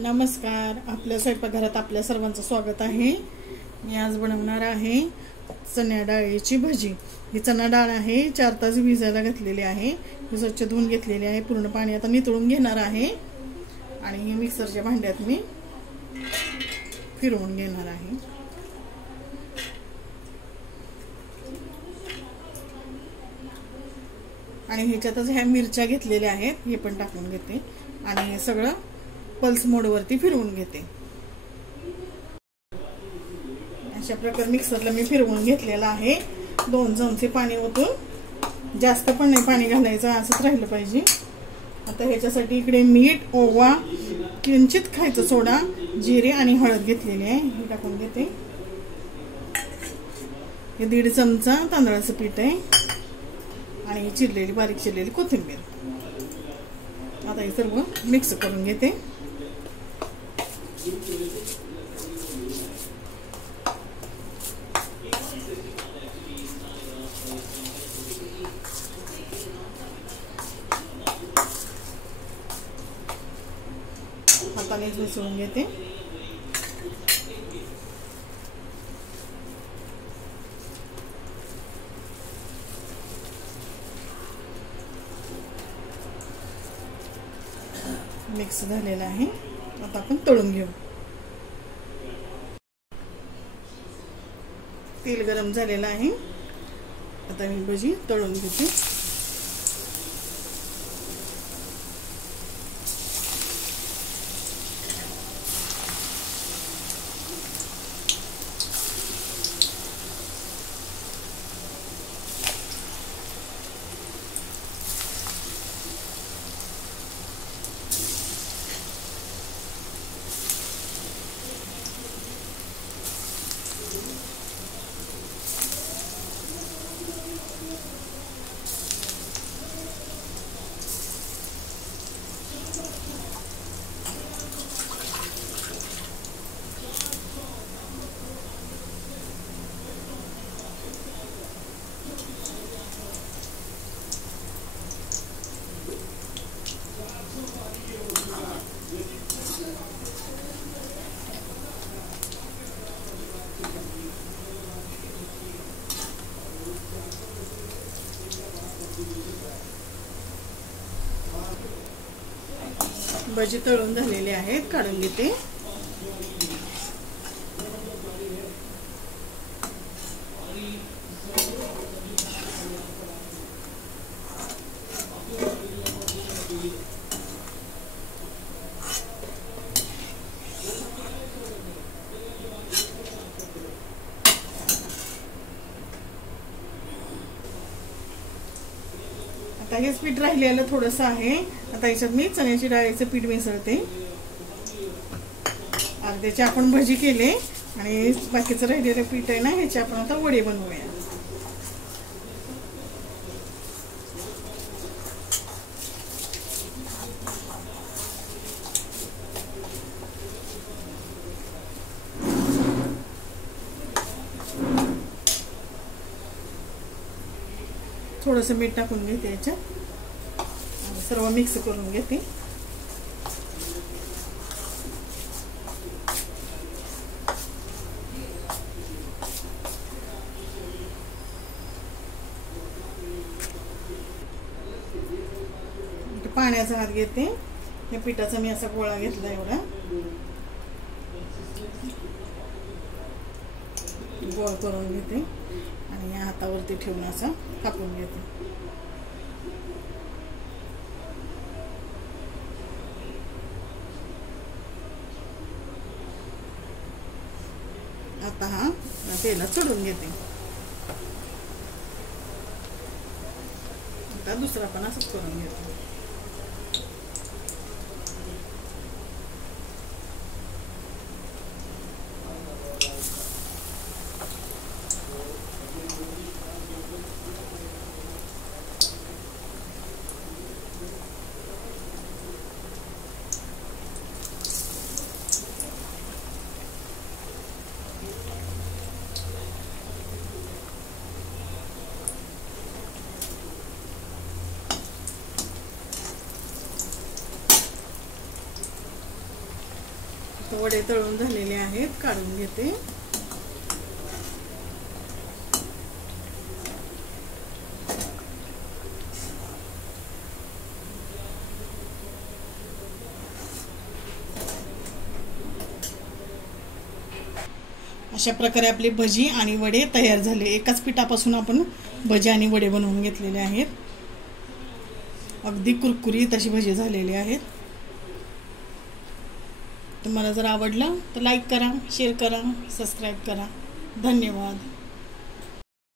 नमस्कार. आपल्या स्वयंपाकघरात आपल्या सर्वांचं स्वागत आहे. मी आज बनवणार आहे चण्या डाळीची भजी. ही चणा डाळ आहे, 4 तास भिजायला घातलेली आहे. ही स्वच्छ धुवून घेतलेली आहे. पूर्ण पाणी आता नितळून घेणार आहे आणि ही मिक्सरच्या भांड्यात मी फिरवून घेणार आहे. आणि ह्याच्यातच ह्या मिरच्या घेतलेल्या आहेत, हे पण टाकून घेते आणि हे सगळं पल्स मोडवरती फिरवून घेते. अशा प्रकारे मिक्सरला मी फिरवून घेतलेला आहे. 2 चमचे पाणी ओतून, जास्त पण नाही पाणी घालायचं, असंच राहिलं पाहिजे. आता ह्याच्यासाठी इकडे मीठ, ओवा, किंचित खायचा सोडा, जिरे आणि हळद घेतलेली आहे, हे टाकून घेते. हे 1.5 चमचा तांदळाचं पीठ आहे आणि चिरलेली बारीक चिरलेली कोथिंबीर. आता हे सर्व मिक्स करून घेते. हाताने मिसळून घेते. मिक्स झालेला आहे. आता आपण तळून घेऊ. तेल गरम झालेलं आहे. आता मी भजी तळून घेते. भजी तळून झालेले आहेत, काढून घेते. आता हेच पीठ राहिलेलं थोडंसं आहे. आता याच्यात मी चण्याची डाळीचं पीठ मिसळते. अर्ध्याचे आपण भजी केले आणि बाकीचं राहिलेलं पीठ आहे ना, ह्याचे आपण आता वडे बनवूया. थोडंसं मीठ टाकून घेते याच्यात. सर्व मिक्स करून घेते. पाण्याचा हात घेते. या पिठाचा मी असा गोळा घेतला, एवढा गोळ करून घेते आणि या हातावरती ठेवून असा कापून घेते. आता हा तेलात सोडून घेते. आता दुसरा पण असंच करून घेते. वडे तळून झालेले आहेत, काढून घेते. अशा प्रकारे आपले भजी आणि वडे तयार झाले. एकाच पिठापासून आपण भजी आणि वडे बनवून घेतलेले आहेत. अगदी कुरकुरीत अशी भजी झालेली आहेत. तुम्हाला जर आवडलं तर लाईक करा, शेअर करा, सबस्क्राईब करा. धन्यवाद.